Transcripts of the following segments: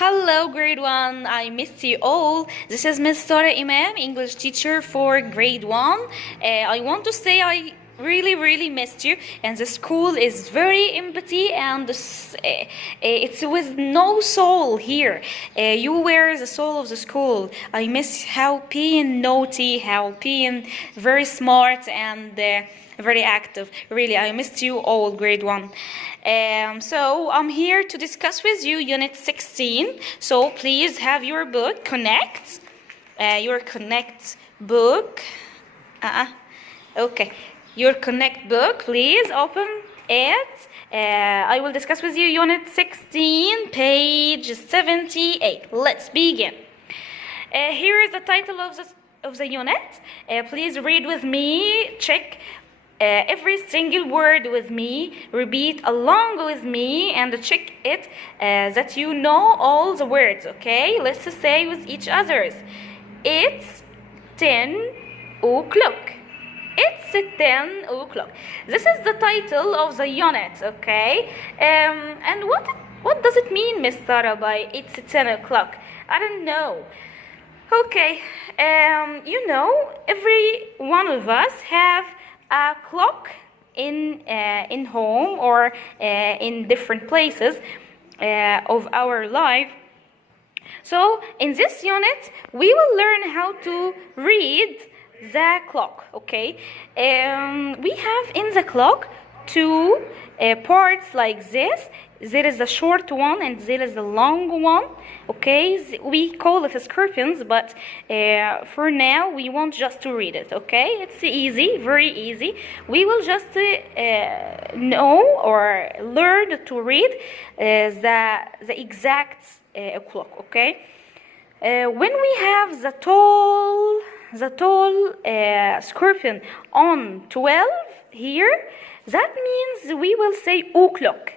Hello, grade 1. I missed you all. This is Miss Sara Imam, English teacher for grade 1. I want to say I really missed you, and the school is very empty, and it's with no soul here. You were the soul of the school. I miss how being naughty, how being very smart and very active. Really, I missed you all, grade 1. So I'm here to discuss with you Unit 16. So please have your book, Connect. Your Connect book. Okay. Your Connect book, please open it. I will discuss with you Unit 16, page 78. Let's begin. Here is the title of the unit. Please read with me. Check every single word with me, repeat along with me, and check it that you know all the words, okay? Let's say with each other's. It's 10 o'clock. It's 10 o'clock. This is the title of the unit, okay? And what does it mean, Miss Sara, by it's 10 o'clock? I don't know. Okay, you know, every one of us have a clock in home or in different places of our life. So in this unit we will learn how to read the clock, okay? We have in the clock two parts like this. There is a short one and there is a long one, okay? We call it scorpions, but for now we want just to read it, okay? It's easy, very easy. We will just know or learn to read the exact clock, okay? When we have the tall scorpion on 12 here, that means we will say o'clock.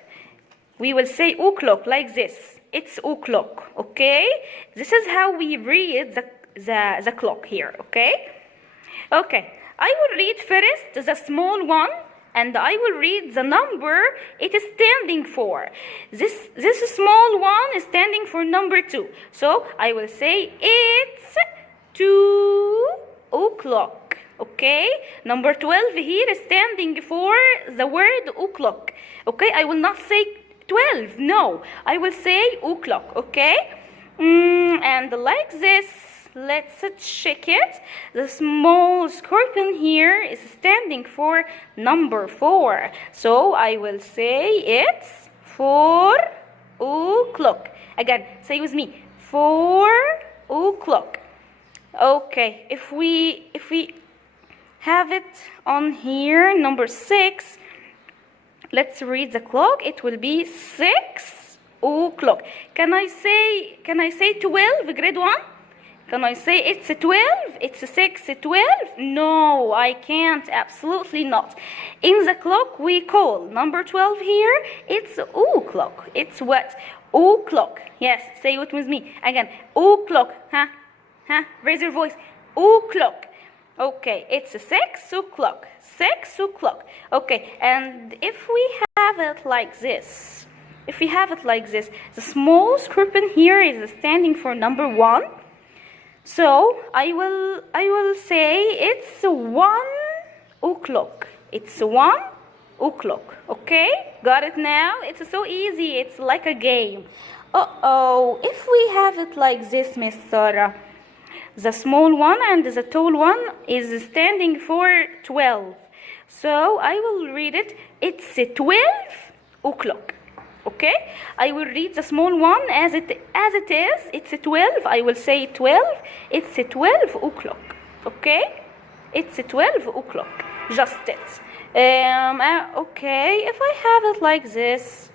We will say o'clock like this. It's o'clock, okay? This is how we read the clock here, okay? Okay, I will read first the small one, and I will read the number it is standing for. This small one is standing for number 2. So I will say it's 2 o'clock, okay? Number 12 here is standing for the word o'clock, okay? I will not say 12, no, I will say o'clock, okay? And like this, let's check it. The small scorpion here is standing for number 4. So I will say it's 4 o'clock. Again, say with me, 4 o'clock. Okay, if we have it on here, number 6, let's read the clock. It will be 6 o'clock. Can I say 12, grade 1? Can I say it's 12? It's 6, 12? No, I can't. Absolutely not. In the clock we call number 12 here, it's o'clock. It's what? O'clock. Yes, say it with me. Again, o'clock. Raise your voice. O'clock. Okay, it's 6 o'clock. 6 o'clock. Okay, and if we have it like this, the small scorpion here is standing for number 1. So I will say it's 1 o'clock. It's 1 o'clock. Okay, got it now? It's so easy. It's like a game. If we have it like this, Miss Sara, the small one and the tall one is standing for 12. So I will read it. It's 12 o'clock. Okay, I will read the small one as it is. It's 12. I will say 12. It's 12 o'clock. Okay, it's 12 o'clock. Just it. Okay, if I have it like this,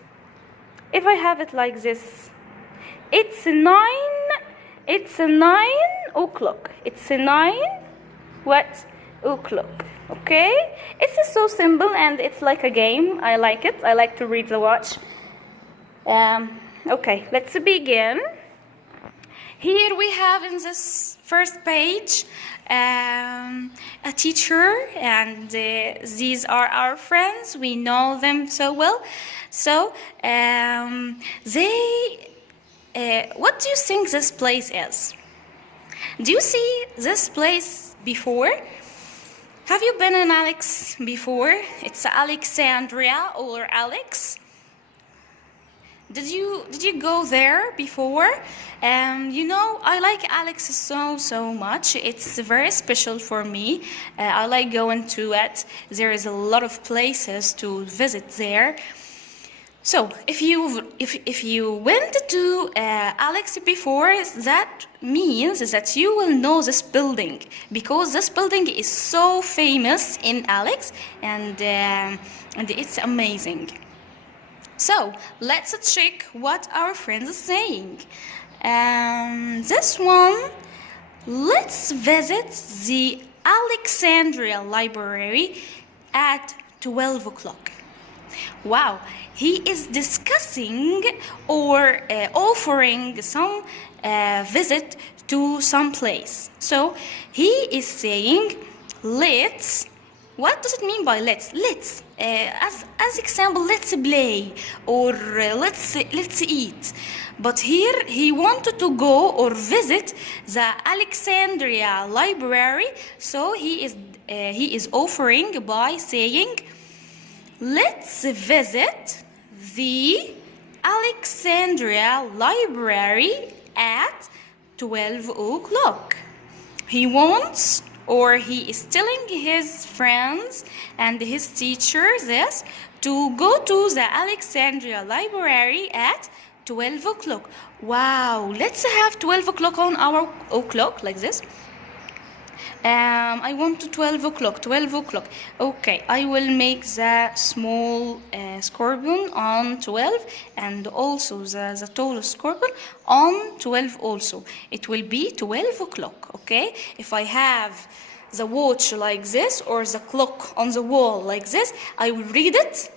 it's 9. It's 9 o'clock. It's 9 what? O'clock. Okay, it's so simple and it's like a game. I like it. I like to read the watch. Okay, let's begin. Here we have in this first page a teacher, and these are our friends. We know them so well. So they what do you think this place is? Do you see this place before? Have you been in Alex before? It's Alexandria or Alex. Did you go there before? You know, I like Alex so much. It's very special for me. I like going to it. There is a lot of places to visit there. So if you went to Alex before, that means that you will know this building, because this building is so famous in Alex, and it's amazing. So let's check what our friends are saying. This one, let's visit the Alexandria Library at 12 o'clock. Wow, he is discussing or offering some visit to some place. So he is saying, let's. What does it mean by let's? Let's, as example, let's play, or let's eat. But here he wanted to go or visit the Alexandria Library, so he is offering by saying, let's visit the Alexandria Library at 12 o'clock. He wants, or he is telling his friends and his teachers this, to go to the Alexandria Library at 12 o'clock. Wow, let's have 12 o'clock on our o'clock, like this. I want to 12 o'clock. Okay, I will make the small scorpion on 12, and also the tall scorpion on 12 also. It will be 12 o'clock, okay? If I have the watch like this, or the clock on the wall like this, I will read it.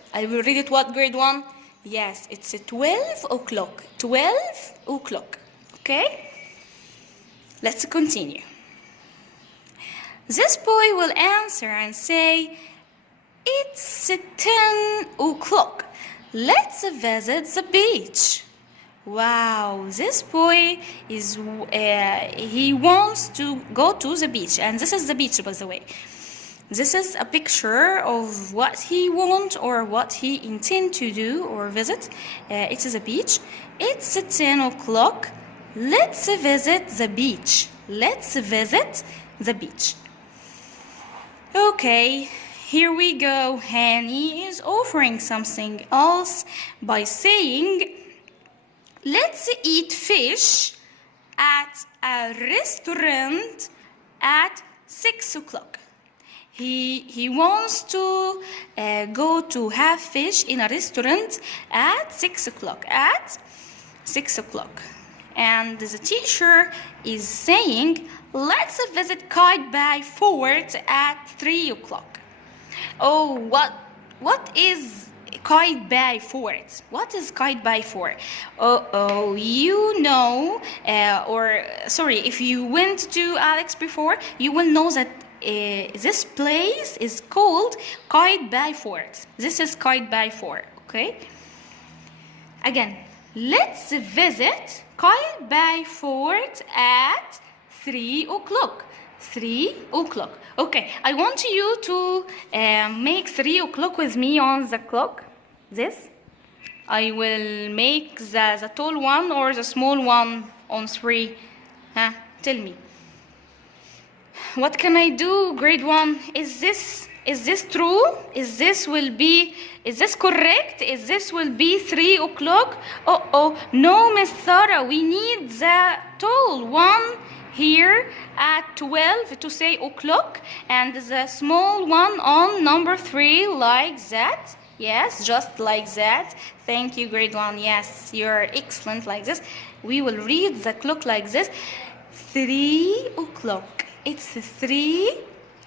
What, grade 1? Yes, it's 12 o'clock. 12 o'clock, okay? Let's continue. This boy will answer and say, it's 10 o'clock. Let's visit the beach. Wow, this boy he wants to go to the beach, and this is the beach, by the way. This is a picture of what he wants or what he intends to do or visit. It is a beach. It's 10 o'clock. Let's visit the beach. Okay, here we go. Hani is offering something else by saying, let's eat fish at a restaurant at 6 o'clock. He wants to go to have fish in a restaurant at 6 o'clock. And the teacher is saying, let's visit Kite Fort at 3 o'clock. Oh, what is Kite Fort? What is Kite Fort? Oh, you know, if you went to Alex before, you will know that this place is called Kite Fort. This is Kite Fort, okay? Again, let's visit Kite Fort at 3 o'clock. 3 o'clock. Okay, I want you to make 3 o'clock with me on the clock. This. I will make the tall one or the small one on 3. Tell me. What can I do, grade 1? Is this true? Is this correct? Is this will be 3 o'clock? Oh, no, Miss Sarah, we need the tall one here at 12 to say o'clock, and the small one on number 3 like that. Yes, just like that. Thank you, grade 1. Yes, you're excellent like this. We will read the clock like this. 3 o'clock. It's 3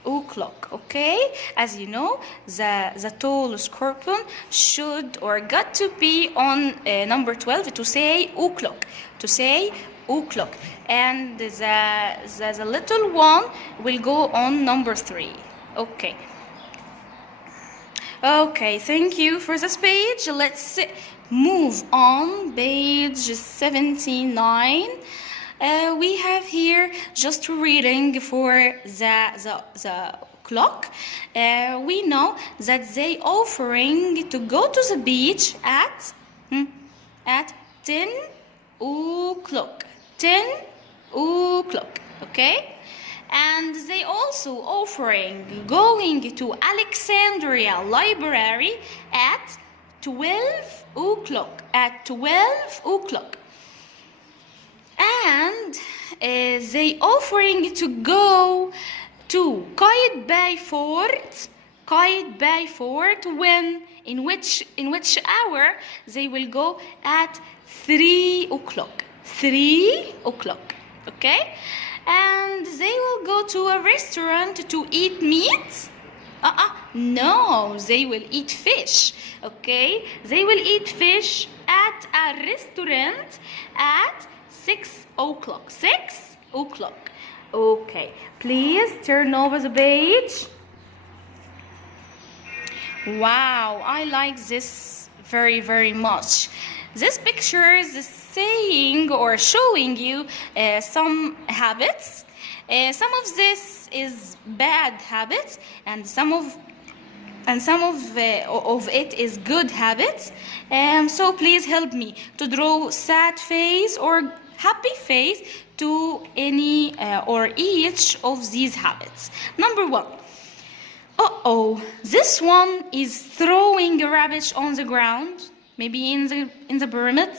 o'clock, okay? As you know, the tall scorpion should or got to be on number 12 to say o'clock. And the little one will go on number 3. Okay, thank you for this page. Let's see. move on, page 79. We have here just reading for the clock. We know that they offering to go to the beach at 10 o'clock. 10 o'clock, okay? And they also offering going to Alexandria Library at 12 o'clock. At 12 o'clock. And they offering to go to Qaitbay Fort. Qaitbay Fort when in which hour they will go at 3 o'clock. 3 o'clock. Okay? And they will go to a restaurant to eat meat. No, they will eat fish. Okay? They will eat fish at a restaurant at 6 o'clock. 6 o'clock. Okay. Please turn over the page. Wow, I like this very, very much. This picture is saying or showing you some habits. Some of this is bad habits, and some of it is good habits. So please help me to draw sad face or happy face to any or each of these habits. Number 1. This one is throwing rubbish on the ground, maybe in the pyramid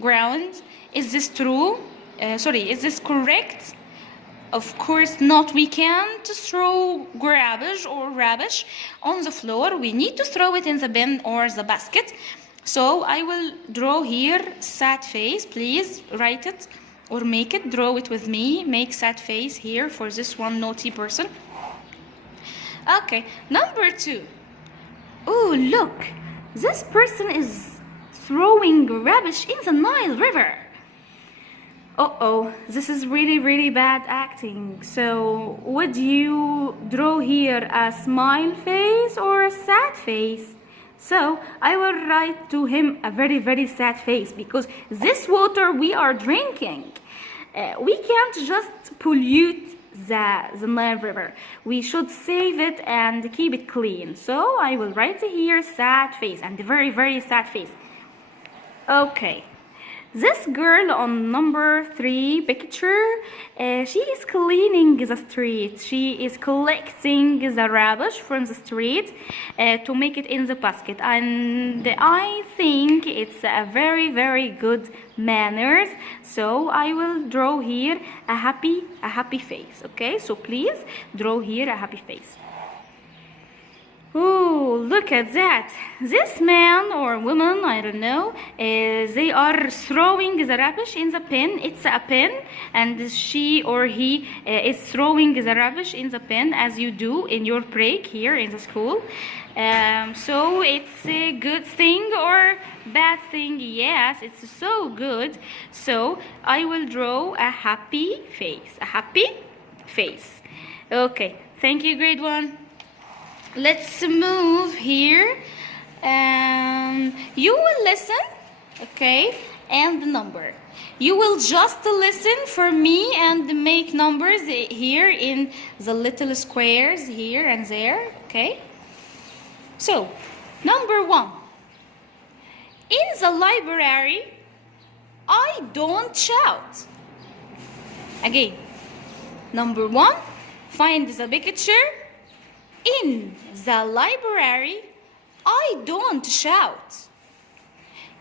ground. Is this true? Is this correct? Of course not. We can't throw garbage or rubbish on the floor. We need to throw it in the bin or the basket. So I will draw here sad face. Please write it or make it. Draw it with me. Make sad face here for this one naughty person. Okay, number 2. Oh, look. This person is throwing rubbish in the Nile River. This is really, really bad acting. So, would you draw here a smile face or a sad face? So, I will write to him a very, very sad face because this water we are drinking, we can't just pollute the Nile River. We should save it and keep it clean. So, I will write here sad face and a very, very sad face. Okay. This girl on number 3 picture, she is cleaning the street. She is collecting the rubbish from the street to make it in the basket. And I think it's a very, very good manners. So I will draw here a happy face. Okay, so please draw here a happy face. Oh, look at that. This man or woman, I don't know, they are throwing the rubbish in the bin. It's a bin, and she or he is throwing the rubbish in the bin as you do in your break here in the school. So it's a good thing or bad thing? Yes, it's so good. So I will draw a happy face. A happy face. Okay, thank you, grade 1. Let's move here. You will listen, okay, and the number. You will just listen for me and make numbers here in the little squares here and there, okay? So, number 1. In the library, I don't shout. Again, number 1, find the picture. In the library, I don't shout.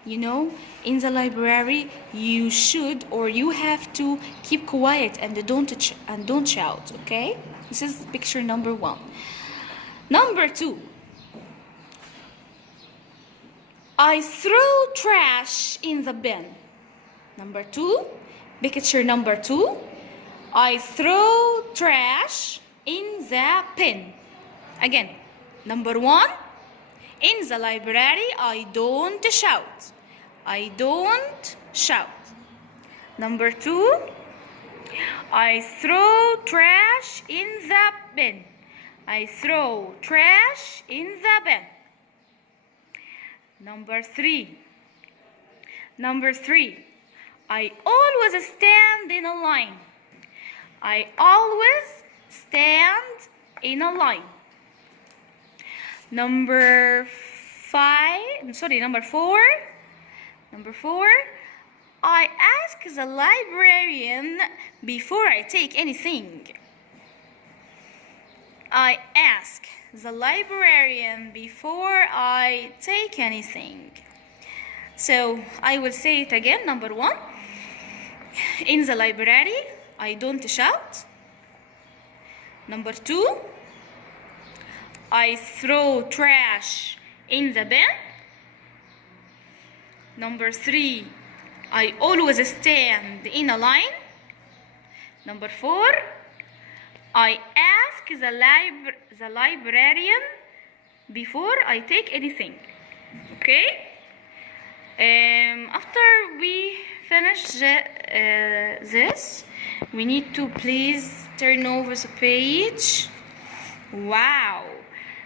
You know, in the library, you should or you have to keep quiet and don't shout, okay? This is picture number 1. Number 2. I throw trash in the bin. Number 2. Picture number 2. I throw trash in the bin. Again, number 1, in the library, I don't shout. I don't shout. Number 2, I throw trash in the bin. I throw trash in the bin. Number 3, Number 3. I always stand in a line. I always stand in a line. Number 4. Number 4. I ask the librarian before I take anything. I ask the librarian before I take anything. So I will say it again. Number 1. In the library, I don't shout. Number 2. I throw trash in the bin. Number 3. I always stand in a line. Number 4. I ask the librarian before I take anything. Okay? After we finish this, we need to please turn over the page. Wow!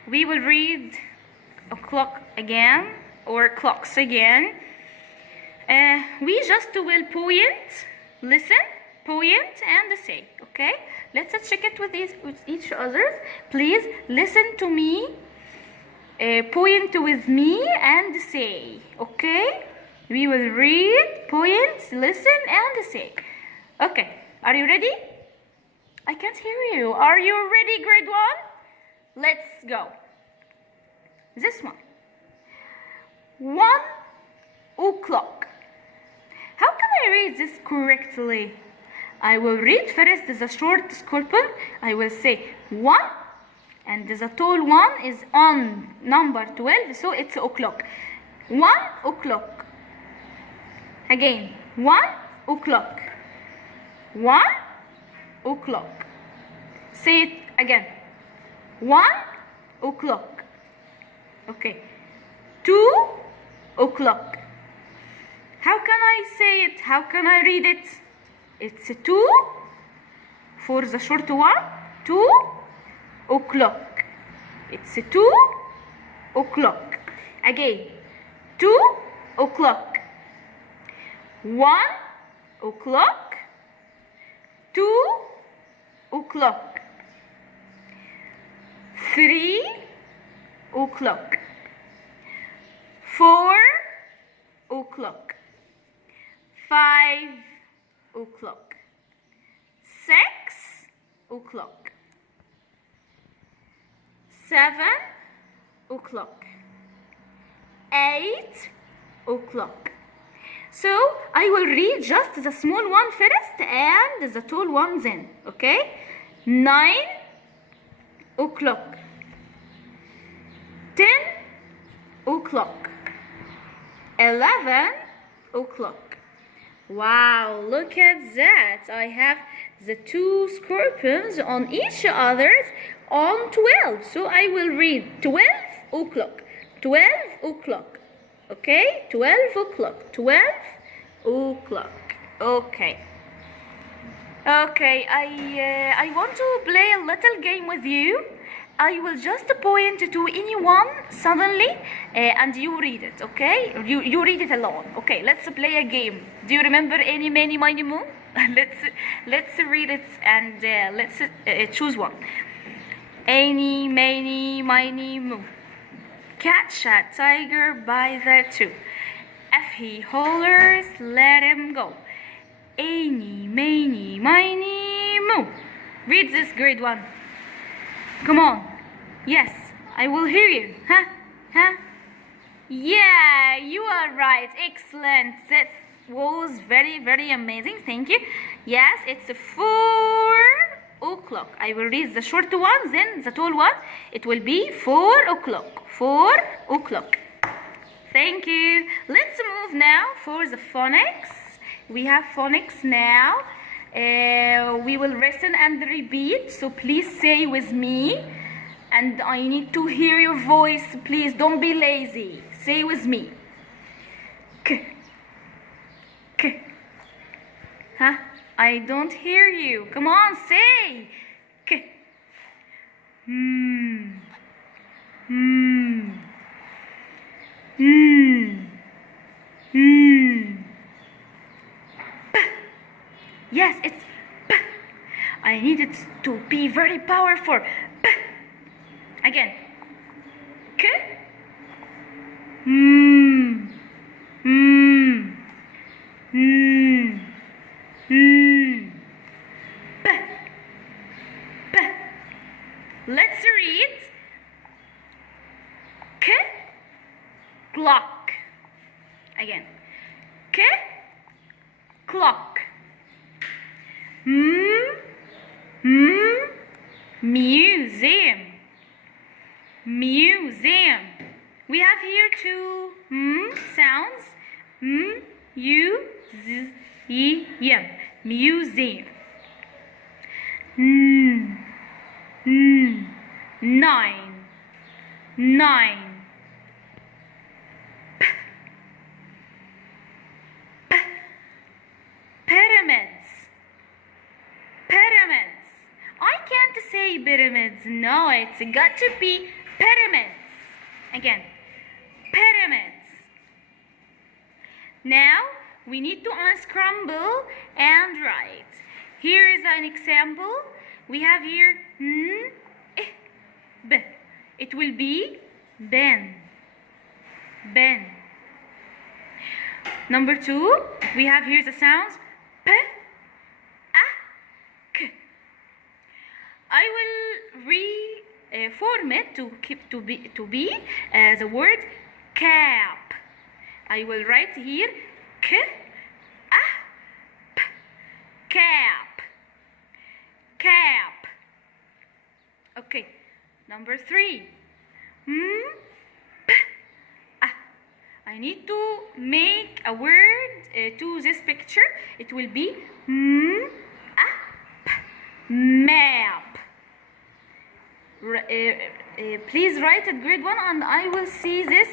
We will read a clock again, or clocks again. We just will point, listen, point, and say. Okay? Let's check it with each other. Please listen to me, point with me, and say. Okay? We will read, point, listen, and say. Okay. Are you ready? I can't hear you. Are you ready, grade 1? Let's go. This one. 1 o'clock. How can I read this correctly? I will read first the short scorpion. I will say 1, and the tall one is on number 12, so it's o'clock. 1 o'clock. Again, 1 o'clock. 1 o'clock. Say it again. 1 o'clock. Okay. 2 o'clock. How can I say it? How can I read it? It's 2 for the short one. 2 o'clock. It's 2 o'clock. Again. 2 o'clock. 1 o'clock. 2 o'clock. 3 o'clock. 4 o'clock. 5 o'clock. 6 o'clock. 7 o'clock. 8 o'clock. So I will read just the small one first and the tall one then. Okay? 9 o'clock. 10 o'clock. 11 o'clock. Wow, look at that. I have the 2 scorpions on each other's on 12. So I will read 12 o'clock. 12 o'clock. Okay? 12 o'clock. 12 o'clock. Okay. Okay, I want to play a little game with you. I will just point to anyone suddenly and you read it, okay? You read it alone. Okay, let's play a game. Do you remember any, many, miny, moo? let's read it and let's choose one. Any, many, miny, moo. Catch a tiger by the toe. If he hollers, let him go. Any, many, miny, moo. Read this, grade 1. Come on. Yes, I will hear you. Huh? Huh? Yeah, you are right. Excellent. That was very, very amazing. Thank you. Yes, it's 4 o'clock. I will read the short one, then the tall one. It will be 4 o'clock. 4 o'clock. Thank you. Let's move now for the phonics. We have phonics now. We will listen and repeat. So please say with me. And I need to hear your voice. Please don't be lazy. Say with me. K. K. Huh? I don't hear you. Come on, say. K. Hmm. Hmm. Hmm. Hmm. Yes, it's p. I need it to be very powerful. P. Again. K. Hmm. Hmm. Hmm. Hmm. P. P. Let's read. K. Clock. Again. K. Clock. Museum. Museum. We have here two sounds. Museum. Museum. Nine. Nine. Pyramids. Pyramids. I can't say pyramids. No, it's got to be pyramids. Again, pyramids. Now we need to unscramble and write. Here is an example. We have here b. It will be ben. Ben. Number 2, we have here the sounds p, a, k. I will reform it to be the word cap. I will write here k, a, p, cap. Cap. Okay. Number 3. I need to make a word to this picture. It will be map. Please write it grade 1 and I will see this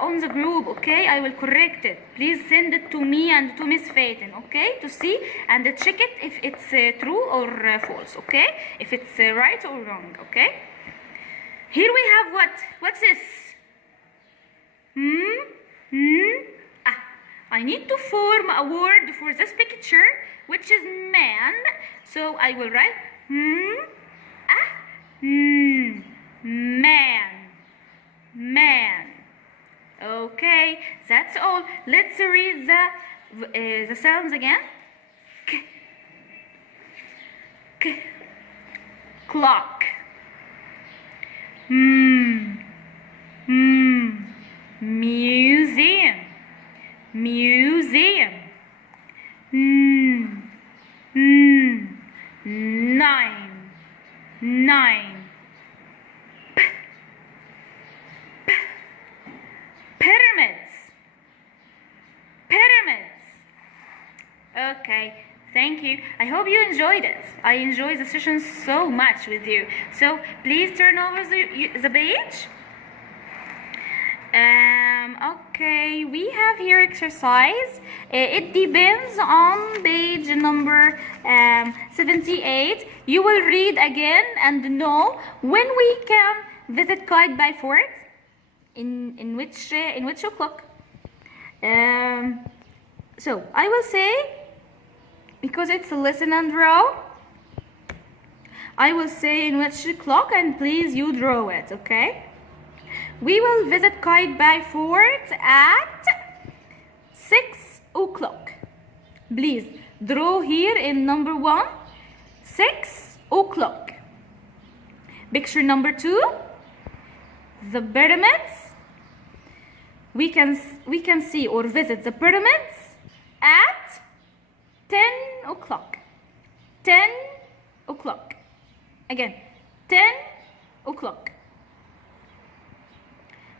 on the group, okay? I will correct it. Please send it to me and to Miss Fatin, okay? To see and check it if it's true or false, okay? If it's right or wrong, okay? Here we have what? What's this? I need to form a word for this picture, which is man. So I will write man. Man. Okay, that's all. Let's read the sounds again. K. K. Clock. Museum. Museum. Nine. Nine. Pyramids. Pyramids. Okay, thank you. I hope you enjoyed it. I enjoyed the session so much with you. So please turn over the page. Okay, we have here exercise. It depends on page number 78. You will read again and know when we can visit Kite by Fort. In which o'clock? So I will say, because it's a listen and draw, I will say in which clock, and please you draw it, okay? We will visit Kite by Fort at 6 o'clock. Please draw here in number 1, 6 o'clock. Picture number 2, the pyramids. We can see or visit the pyramids at 10 o'clock. 10 o'clock. Again, 10 o'clock.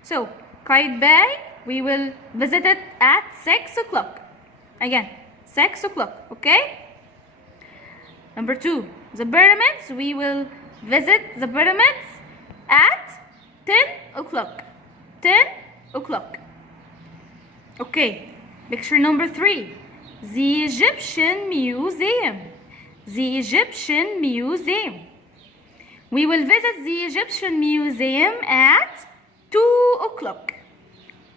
So, Kite Bay, we will visit it at 6 o'clock. Again, 6 o'clock, okay? Number 2, the pyramids, we will visit the pyramids at 10 o'clock. 10 o'clock. Okay, picture number 3, the Egyptian Museum. The Egyptian Museum. We will visit the Egyptian Museum at 2 o'clock.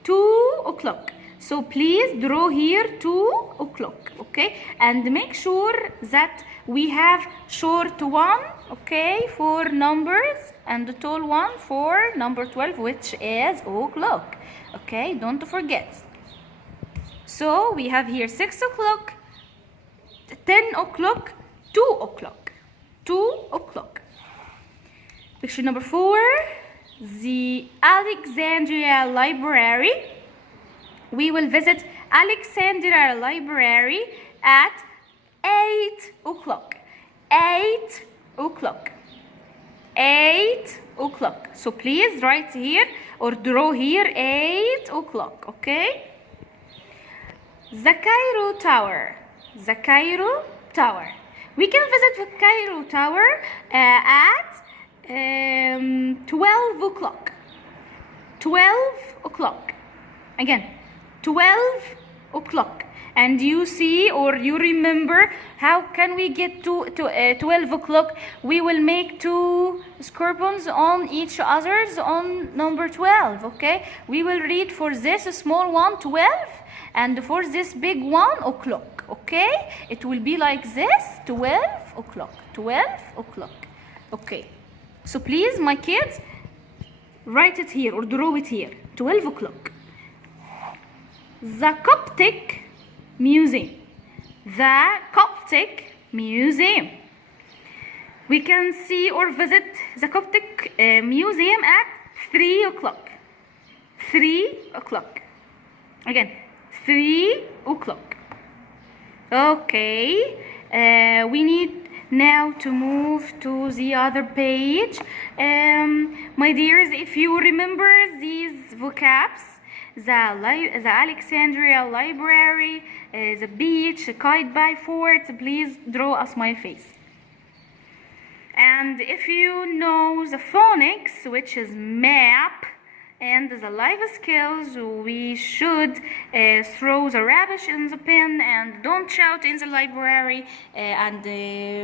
2 o'clock. So please draw here 2 o'clock, okay? And make sure that we have short one, okay, for numbers, and the tall one for number 12, which is o'clock, okay? Don't forget. So we have here 6 o'clock, 10 o'clock, 2 o'clock, 2 o'clock. Picture number 4, the Alexandria Library. We will visit Alexandria Library at 8 o'clock. 8 o'clock. 8 o'clock. So please write here or draw here 8 o'clock, okay? The Cairo Tower. The Cairo Tower. We can visit the Cairo Tower at 12 o'clock. 12 o'clock. Again, 12 o'clock. And you see or you remember how can we get to 12 o'clock? We will make 2 scorpions on each other's on number 12, okay? We will read for this small one 12 and for this big one o'clock, okay? It will be like this, 12 o'clock, 12 o'clock, okay? So please, my kids, write it here or draw it here, 12 o'clock. The Coptic Museum. The Coptic Museum. We can see or visit the Coptic Museum at 3 o'clock. 3 o'clock. Again, 3 o'clock. Okay. We need now to move to the other page. My dears, if you remember these vocabs, the Alexandria Library, the beach, the kite by fort, please draw a smile face. And if you know the phonics, which is map, and the life skills, we should throw the rubbish in the bin and don't shout in the library and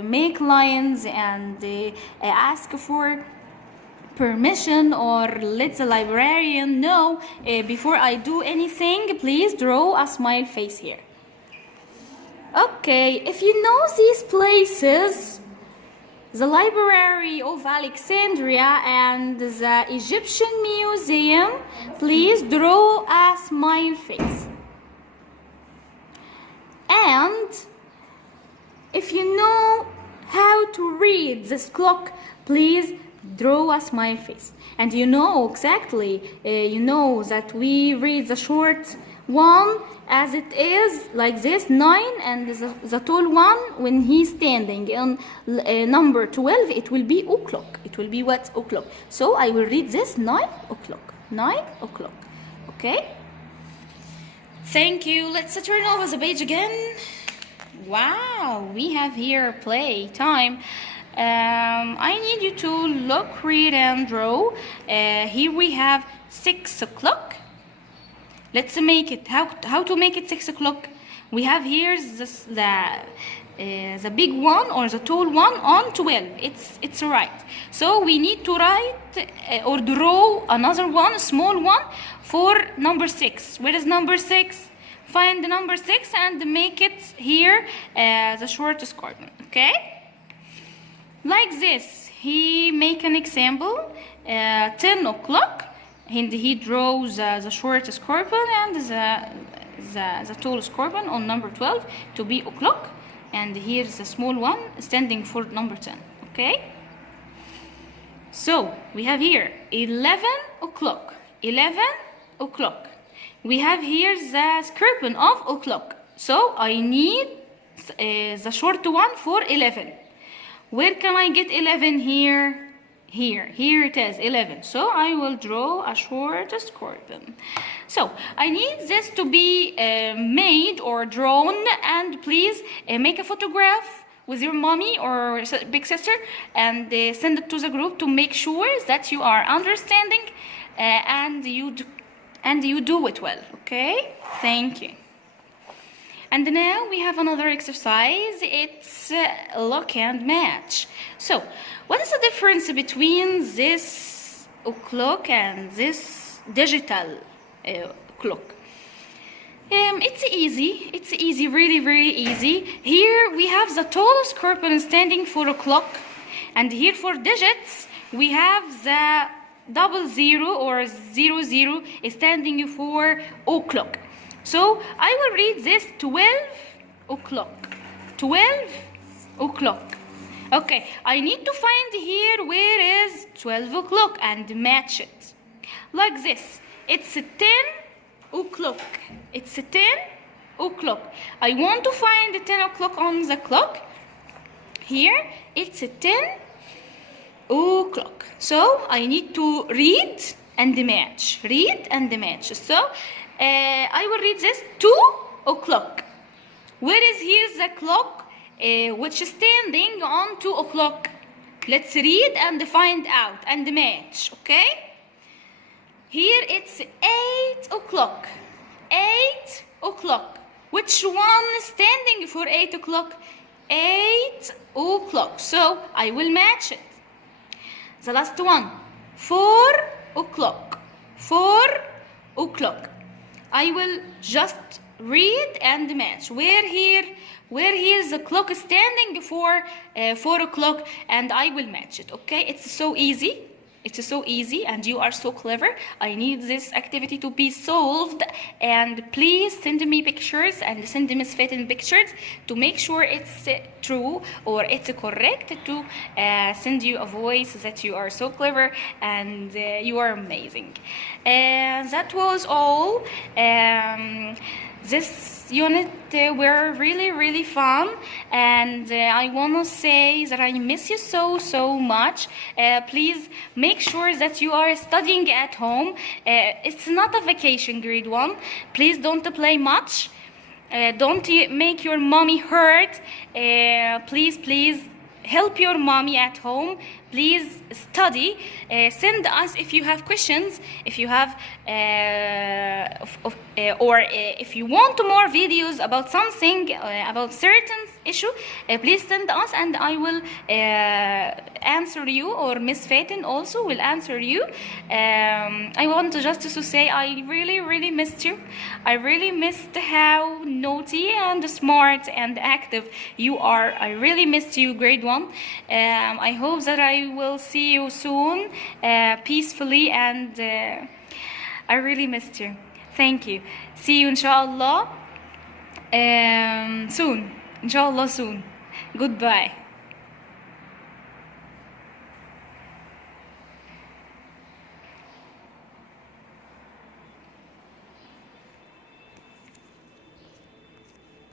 make lines and ask for permission or let the librarian know before I do anything. Please draw a smile face here. Okay, if you know these places, the Library of Alexandria and the Egyptian Museum, please draw a smile face. And if you know how to read this clock, please draw a smile face. And you know exactly, you know that we read the short one as it is like this, 9, and the tall one when he's standing on number 12, it will be o'clock. It will be what? O'clock. So I will read this 9 o'clock. 9 o'clock. Okay? Thank you. Let's turn over the page again. Wow, we have here playtime. I need you to look, read, and draw. Here we have 6 o'clock. Let's make it. How to make it 6 o'clock? We have here the big one or the tall one on 12. It's right. So we need to write or draw another one, a small one, for number 6. Where is number 6? Find the number 6 and make it here the shortest scorpion. Okay? Like this. He make an example. 10 o'clock. And he draws the short scorpion and the tall scorpion on number 12 to be o'clock. And here's the small one standing for number 10. Okay? So we have here 11 o'clock. 11 o'clock. We have here the scorpion of o'clock. So I need the short one for 11. Where can I get 11 here? Here it is 11. So I will draw a short scorpion. So I need this to be made or drawn, and please make a photograph with your mommy or big sister and send it to the group to make sure that you are understanding and you do it well. Okay? Thank you. And now we have another exercise. It's look and match. So, what is the difference between this clock and this digital clock? It's easy. It's easy, really, really easy. Here we have the tallest corpulent standing for o'clock, and here for digits we have the 00 or 00 standing for o'clock. So I will read this 12 o'clock. 12 o'clock. Okay, I need to find here where is 12 o'clock and match it. Like this. It's 10 o'clock. It's 10 o'clock. I want to find the 10 o'clock on the clock. Here, it's 10 o'clock. So I need to read and match. Read and match. So I will read this 2 o'clock. Where is here the clock which is standing on 2 o'clock? Let's read and find out and match. Okay? Here it's 8 o'clock. 8 o'clock. Which one is standing for 8 o'clock? 8 o'clock. So I will match it. The last one. 4 o'clock. 4 o'clock. I will just read and match. Where here is the clock standing for 4 o'clock, and I will match it. Okay? It's so easy. It's so easy, and you are so clever. I need this activity to be solved, and please send me pictures and send Miss Fatin pictures to make sure it's true or it's correct, to send you a voice that you are so clever and you are amazing. And that was all. This unit were really fun, and I want to say that I miss you so much. Please make sure that you are studying at home. It's not a vacation, grade 1. Please don't play much. Don't make your mommy hurt. Please help your mommy at home. Please study. Send us if you have questions, if you have or if you want more videos about something, about certain issue, please send us and I will answer you, or Miss Fatin also will answer you. I want just to say I really missed you. I really missed how naughty and smart and active you are. I really missed you, grade 1. I hope that I will see you soon, peacefully, and I really missed you. Thank you. See you inshallah soon. Inshallah soon. Goodbye.